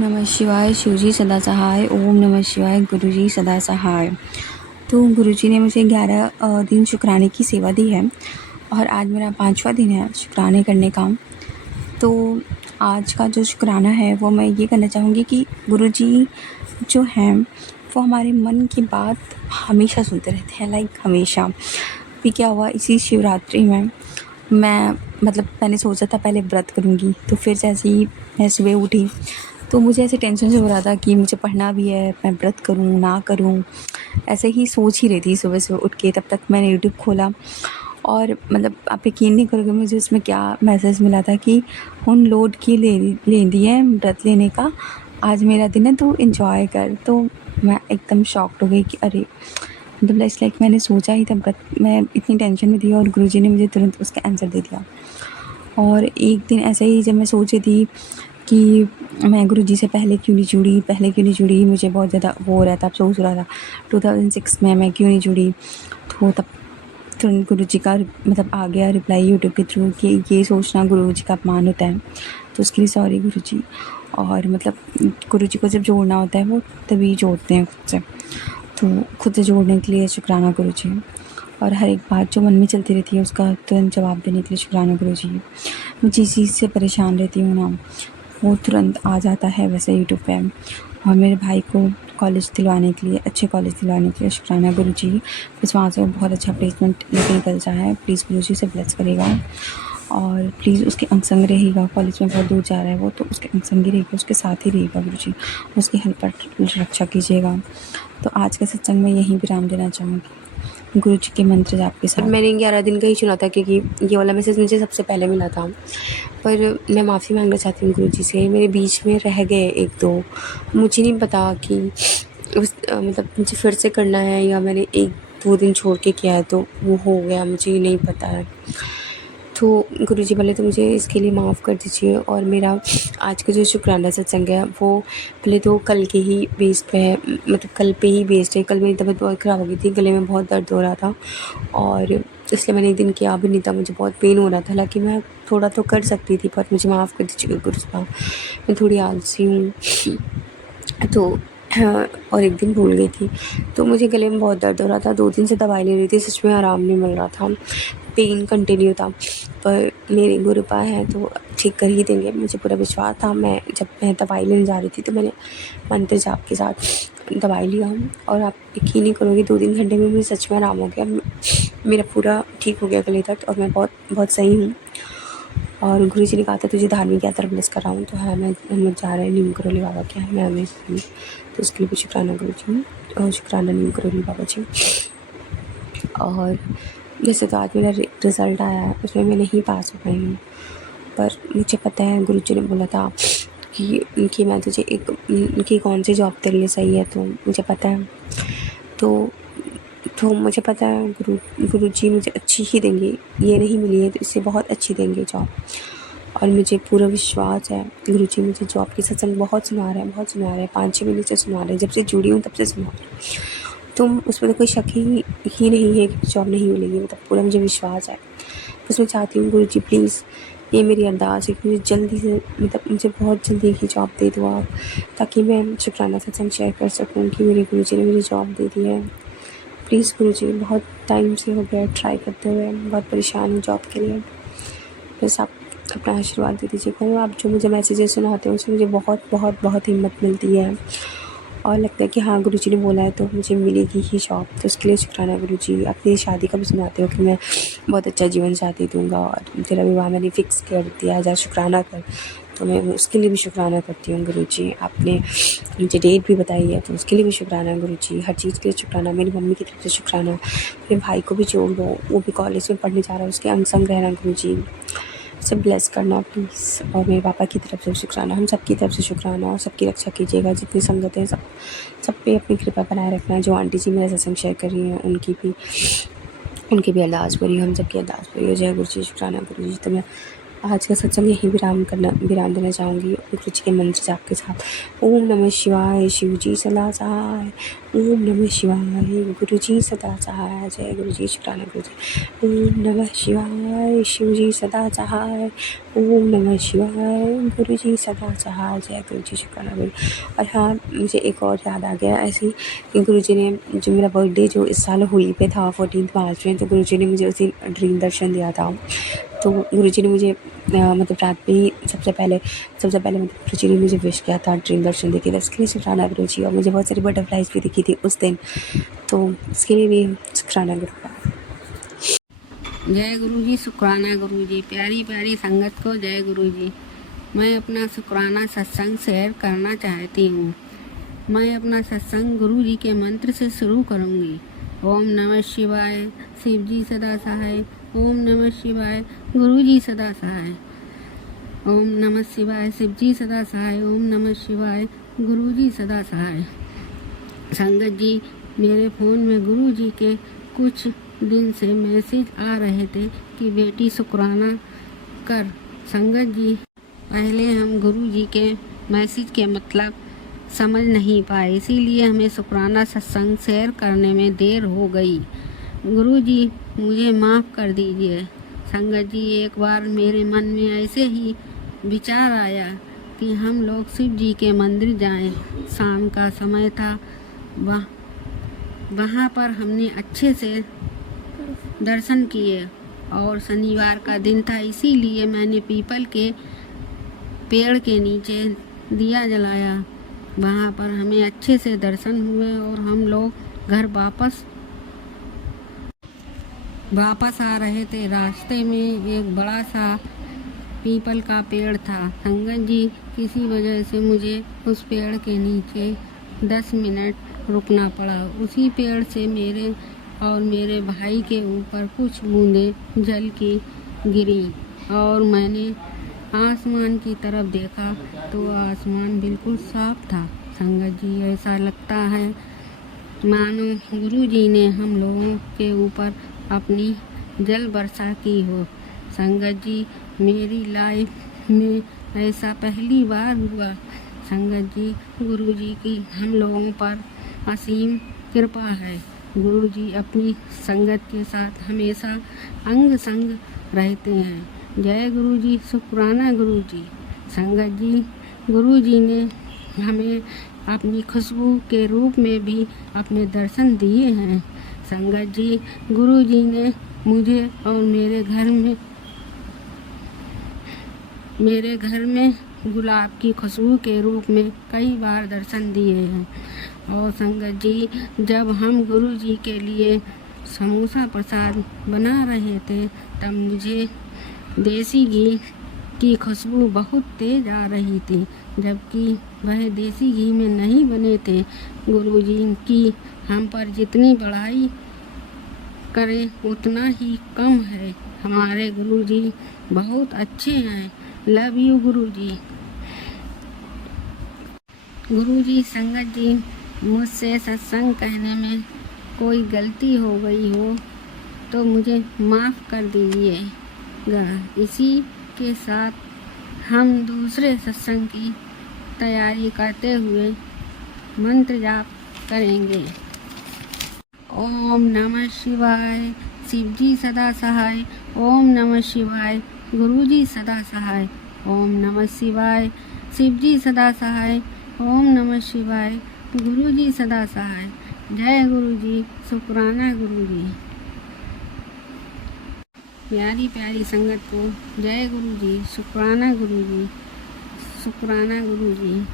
नमः शिवाय, शिवजी सदा सहाय। ओम नमः शिवाय, गुरुजी सदा सहाय। तो गुरुजी ने मुझे 11 दिन शुक्राने की सेवा दी है और आज मेरा 5वां दिन है शुक्राने करने का। तो आज का जो शुक्राना है वो मैं ये करना चाहूँगी कि गुरुजी जो हैं वो हमारे मन की बात हमेशा सुनते रहते हैं, लाइक हमेशा। अभी क्या हुआ, इसी शिवरात्रि में मैंने सोचा था पहले व्रत करूँगी, तो फिर जैसे ही मैं सुबह उठी तो मुझे ऐसे टेंशन से हो रहा था कि मुझे पढ़ना भी है, मैं व्रत करूँ ना करूँ, ऐसे ही सोच ही रही थी सुबह उठ के। तब तक मैंने यूट्यूब खोला और आप यकीन नहीं करोगे मुझे उसमें क्या मैसेज मिला था कि उन लोड की ले दी है व्रत लेने का, आज मेरा दिन है, तू एंजॉय कर। तो मैं एकदम शॉक्ड हो गई कि अरे, इट्स लाइक मैंने सोचा ही था व्रत, मैं इतनी टेंशन में थी और गुरुजी ने मुझे तुरंत उसका आंसर दे दिया। और एक दिन ऐसे ही जब मैं सोच रही थी कि मैं गुरुजी से पहले क्यों नहीं जुड़ी, मुझे बहुत ज़्यादा वो हो रहा था, अफ़सोस हो रहा था 2006 में मैं क्यों नहीं जुड़ी। तो तब तुरंत गुरुजी का आ गया रिप्लाई यूट्यूब के थ्रू कि ये सोचना गुरुजी का अपमान होता है, तो उसके लिए सॉरी गुरुजी। और गुरुजी को जब जोड़ना होता है वो तभी जोड़ते हैं खुद से, तो खुद से जोड़ने के लिए शुक्राना गुरुजी। और हर एक बात जो मन में चलती रहती है उसका तुरंत जवाब देने के लिए शुक्राना गुरुजी। मैं जिस चीज़ से परेशान रहती हूँ ना, वो तुरंत आ जाता है वैसे यूट्यूब पे। और मेरे भाई को कॉलेज दिलवाने के लिए, अच्छे कॉलेज दिलवाने के लिए शुक्राना गुरुजी। बस वहाँ से वो बहुत अच्छा प्लेसमेंट लेके निकल जाए, प्लीज़ गुरुजी से ब्लेस करेगा। और प्लीज़ उसके अंग संग रहेगा, कॉलेज में बहुत दूर जा रहा है वो, तो उसके अंग संग ही रहेगा, उसके साथ ही रहेगा गुरुजी, उसकी हेल्प रक्षा कीजिएगा। तो आज के सत्संग में यहीं विराम देना चाहूँगी गुरुजी के मंत्र जाप के साथ। मैंने 11 दिन का ही चुना था क्योंकि ये वाला मैसेज मुझे सबसे पहले मिला था। पर मैं माफ़ी मांगना चाहती हूँ गुरुजी से, मेरे बीच में रह गए 1-2, मुझे नहीं पता कि मुझे फिर से करना है या मैंने 1-2 दिन छोड़ के किया है तो वो हो गया, मुझे नहीं पता है। तो गुरुजी पहले तो मुझे इसके लिए माफ़ कर दीजिए। और मेरा आज का जो शुक्राना सत्संग है वो पहले तो कल के ही बेस पे है, कल पे ही बेस्ड है। कल मेरी तबीयत बहुत ख़राब हो गई थी, गले में बहुत दर्द हो रहा था और इसलिए मैंने एक दिन किया भी नहीं था, मुझे बहुत पेन हो रहा था। हालाँकि मैं थोड़ा तो कर सकती थी, पर मुझे माफ़ कर दीजिएगा गुरु साहब, मैं थोड़ी आलसी हूँ। तो हाँ, और एक दिन भूल गई थी। तो मुझे गले में बहुत दर्द हो रहा था, 2 दिन से दवाई ले रही थी, सच में आराम नहीं मिल रहा था, पेन कंटिन्यू था। पर मेरे गुरुपा हैं तो ठीक कर ही देंगे, मुझे पूरा विश्वास था। जब मैं दवाई लेने जा रही थी तो मैंने मंत्र जाप के साथ दवाई लिया और आप यकीन नहीं करोगे 2-3 घंटे में मुझे सच में आराम हो गया। मेरा पूरा ठीक हो गया गले दर्द और मैं बहुत बहुत सही हूँ। और गुरुजी ने कहा था तुझे धार्मिक यात्रा ब्लेस कर रहा हूँ, तो हाँ, हम लोग जा रहे हैं नीम करोली बाबा के, मैं हमें तो उसके लिए भी शुक्राना गुरुजी और शुक्राना नीम करोली बाबा जी। और जैसे तो आज मेरा रिज़ल्ट आया है, उसमें मैं नहीं पास हो पाई हूँ, पर मुझे पता है गुरुजी ने बोला था कि मैं तुझे कि कौन सी जॉब तेरे लिए सही है, तो मुझे पता है। तो मुझे पता है गुरुजी मुझे अच्छी ही देंगे, ये नहीं मिली है तो इससे बहुत अच्छी देंगे जॉब। और मुझे पूरा विश्वास है गुरुजी मुझे जॉब की सत्संग बहुत सुना रहे हैं, 5-6 महीने से सुना रहे हैं, जब से जुड़ी हूँ तब से सुना रहे हैं। तो उसमें तो कोई शक ही नहीं है कि जॉब नहीं मिलेगी, पूरा मुझे विश्वास है। बस मैं चाहती हूँ गुरुजी प्लीज़, ये मेरी अरदास है कि मुझे जल्दी से मुझे बहुत जल्दी ही जॉब दे दो आप, ताकि मैं शुक्राना सत्संग शेयर कर सकूँ कि मेरे गुरुजी ने मुझे जॉब दे दी है। प्लीज़ गुरुजी, बहुत टाइम से हो गया ट्राई करते हुए, बहुत परेशान हूँ जॉब के लिए, बस आप अपना आशीर्वाद दे दीजिएगा। आप जो मुझे मैसेजेस सुनाते हैं उससे मुझे बहुत बहुत बहुत हिम्मत मिलती है और लगता है कि हाँ गुरुजी ने बोला है तो मुझे मिलेगी ही जॉब। तो उसके लिए शुक्राना गुरुजी। अपनी शादी का भी सुनाते हो कि मैं बहुत अच्छा जीवन साथी दूँगा और तेरा विवाह मैंने फ़िक्स कर दिया, जा शुक्राना कर। तो मैं उसके लिए भी शुक्राना करती हूँ गुरुजी। आपने मुझे डेट भी बताई है तो उसके लिए भी शुक्राना गुरुजी। हर चीज़ के लिए शुक्राना। मेरी मम्मी की तरफ से शुक्राना। मेरे भाई को भी जोड़ दो, वो भी कॉलेज में पढ़ने जा रहा है, उसके अंग संग रहना गुरुजी, सब ब्लेस करना प्लीज़। और मेरे पापा की तरफ से शुक्राना, हम सबकी तरफ से शुक्राना। और सबकी रक्षा कीजिएगा, जितनी संगत है सब पे अपनी कृपा बनाए रखना। जो आंटी जी मेरा सत्संग शेयर कर रही हैं उनकी भी अरदास भरी, हम सबकी अरदास भरी हो। जय गुरुजी, शुक्राना गुरुजी। तो मैं आज का सत्संग यहीं विराम देना चाहूँगी गुरु जी के मंत्र जाप के साथ। ओम नमः शिवाय, शिव जी सदा सहाय। ओम नमः शिवाय, गुरु जी सदा सहाय। जय गुरु जी, शुक्राना गुरु जी। ओम नमः शिवाय, शिव जी सदा सहाय। ओम नमः शिवाय, गुरु जी सदा सहाय। जय गुरु जी, शुक्राना गुरु जी। और हाँ, मुझे एक और याद आ गया ऐसे ही कि गुरु जी ने जो मेरा बर्थडे जो इस साल होली पे था 14 मार्च में, तो गुरु जी ने मुझे उसी ड्रीम दर्शन दिया था। तो गुरु जी ने मुझे मतलब रात में ही सबसे पहले मतलब गुरु जी ने मुझे विश किया था ड्रीम दर्शन देके, तो इसके लिए शुक्राना गुरु जी। और मुझे बहुत सारी बटरफ्लाइज भी दिखी थी उस दिन, तो इसके लिए भी शुक्राना गुरु का। जय गुरु जी, शुक्राना गुरु जी। प्यारी प्यारी संगत को जय गुरु जी। मैं अपना शुक्राना सत्संग शेयर करना चाहती हूँ। मैं अपना सत्संग गुरु जी के मंत्र से शुरू करूँगी। ओम नमः शिवाय, शिव जी सदा सहाय। ओम नमः शिवाय, गुरु जी सदा सहाय। ओम नमः शिवाय, शिव जी सदा सहाय। ओम नमः शिवाय, गुरु जी सदा सहाय। संगत जी, मेरे फ़ोन में गुरु जी के कुछ दिन से मैसेज आ रहे थे कि बेटी शुक्राना कर। संगत जी, पहले हम गुरु जी के मैसेज के मतलब समझ नहीं पाए, इसीलिए हमें शुक्राना सत्संग शेयर करने में देर हो गई। गुरु जी, मुझे माफ़ कर दीजिए। संगत जी, एक बार मेरे मन में ऐसे ही विचार आया कि हम लोग शिव जी के मंदिर जाएं। शाम का समय था, वहाँ पर हमने अच्छे से दर्शन किए और शनिवार का दिन था, इसीलिए मैंने पीपल के पेड़ के नीचे दिया जलाया। वहाँ पर हमें अच्छे से दर्शन हुए और हम लोग घर वापस आ रहे थे। रास्ते में एक बड़ा सा पीपल का पेड़ था। संगत जी, किसी वजह से मुझे उस पेड़ के नीचे 10 मिनट रुकना पड़ा। उसी पेड़ से मेरे और मेरे भाई के ऊपर कुछ बूंदें जल की गिरी और मैंने आसमान की तरफ देखा तो आसमान बिल्कुल साफ था। संगत जी, ऐसा लगता है मानो गुरु जी ने हम लोगों के ऊपर अपनी जल वर्षा की हो। संगत जी, मेरी लाइफ में ऐसा पहली बार हुआ। संगत जी, गुरु जी की हम लोगों पर असीम कृपा है। गुरु जी अपनी संगत के साथ हमेशा अंग संग रहते हैं। जय गुरु जी, शुक्राना गुरु जी। संगत जी, गुरु जी ने हमें अपनी खुशबू के रूप में भी अपने दर्शन दिए हैं। संगत जी, गुरु जी ने मुझे और मेरे घर में गुलाब की खुशबू के रूप में कई बार दर्शन दिए हैं। और संगत जी, जब हम गुरु जी के लिए समोसा प्रसाद बना रहे थे तब मुझे देसी घी की खुशबू बहुत तेज आ रही थी, जबकि वह देसी घी में नहीं बने थे। गुरु जी की हम पर जितनी बड़ाई करें उतना ही कम है। हमारे गुरु जी बहुत अच्छे हैं। लव यू गुरु जी। गुरु जी, संगत जी, मुझसे सत्संग कहने में कोई गलती हो गई हो तो मुझे माफ़ कर दीजिएगा। इसी के साथ हम दूसरे सत्संग की तैयारी करते हुए मंत्र जाप करेंगे। ओम नमः शिवाय, शिव जी सदा सहाय। ओम नमः शिवाय, गुरु जी सदा सहाय। ओम नमः शिवाय, शिव जी सदा सहाय। ओम नमः शिवाय, गुरु जी सदा सहाय। जय गुरु जी, शुक्राना गुरु जी। प्यारी प्यारी संगत को जय गुरु जी, शुक्राना गुरु जी, शुक्राना गुरु जी।